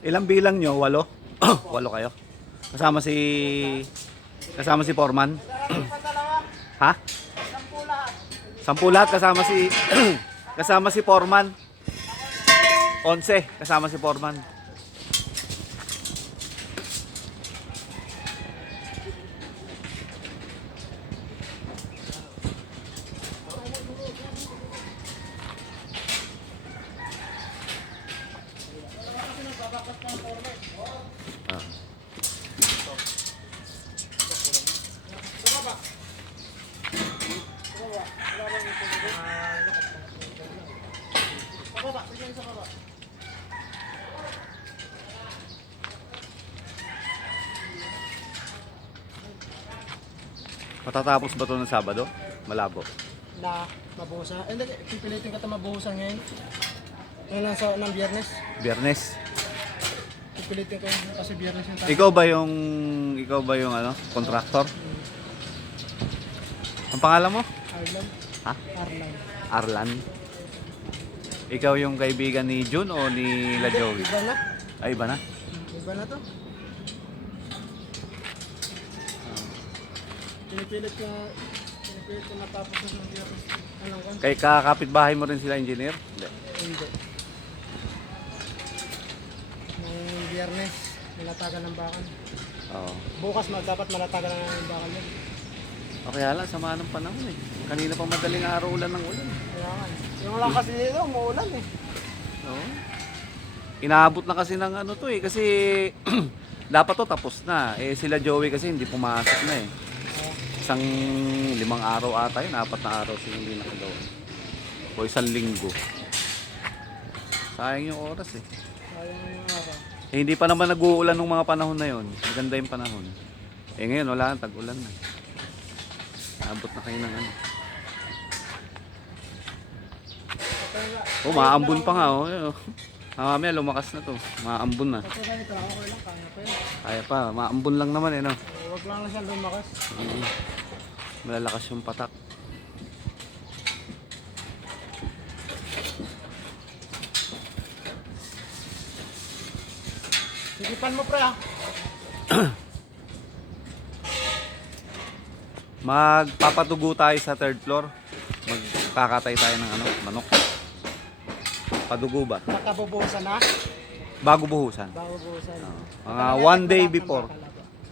Ilang bilang nyo? 8? 8 kayo? Kasama si Foreman? Ha? 10 lahat kasama si kasama si Foreman. 11 kasama si Foreman. Matatapos ba ito ng Sabado? Malabo. Na mabuhusan. Hindi, pipilitin ka ito mabuhusan ngayon. Ngayon lang ng Biyernes. Biyernes. Pipilitin ko kasi Biyernes yung tayo. Ikaw ba yung ano, contractor? Ang pangalan mo? Arlan. Ha? Arlan. Arlan. Ikaw yung kaibigan ni Jun o ni La Joey? Iba na. Ay, iba na? Iba na to. Pinipilit ko matapos na ng Biyernes. Anong kan? Kay kakapitbahay mo rin sila, engineer? Hindi. Hindi. Ng Biyernes, malatagan ng bakal. Oo. Bukas dapat malatagan na ng bakal yun. O kaya lang, sama ng panahon eh. Kanina pa madaling araw ulan ng ulan. Kaya nga. Yung lang kasi dito, umuulan eh. Oo. Inaabot na kasi ng ano to eh. Kasi dapat to tapos na. Eh sila Joey kasi hindi pumasok na eh. Isang 5 araw ata yun. 4 na araw sila hindi nakagawa. O 1 linggo. Sayang yung oras eh. Sayang yung araw. Eh hindi pa naman nag-uulan ng mga panahon na yun. Maganda yung panahon. Eh ngayon wala nang tag-ulan na. Abot na kayo ng ano. Oh, maambon pa nga oh. Mamaya lumakas na to. Maambon na. Kasi ganito, okay lang, kaya pa yun. Kaya pa, maambon lang naman eh no. Huwag lang na siya lumakas. Malalakas yung patak. Sigipan mo pre ah. Magpapatugo tayo sa 3rd floor. Magkakatay tayo ng ano, manok. Padugo ba? Nakabubuhusan na. Bago buhusan. Bago buhusan. Mga 1 day before.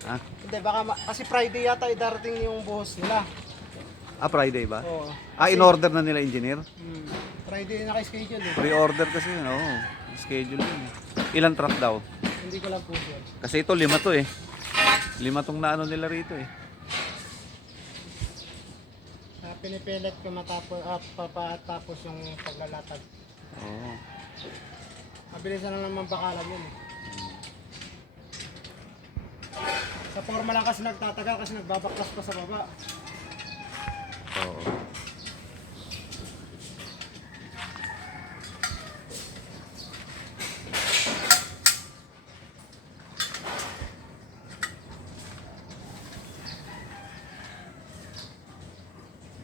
Ha? Hindi, baka kasi Friday yata darating yung buhos nila. Ah, Friday ba? Oo. In order na nila engineer? Friday naka-schedule eh. Pre-order kasi yun, oo. Schedule yun. Ilan truck daw? Hindi ko lang po sure. Kasi ito 5 to eh. 5 tong naano nila rito eh. Pinipilit ko matapos tapos yung paglalatag. Oo. Mabilisan na naman bakalan yun eh. Sa forma lang kasi nagtatagal kasi nagbabaklas pa sa baba. Oo.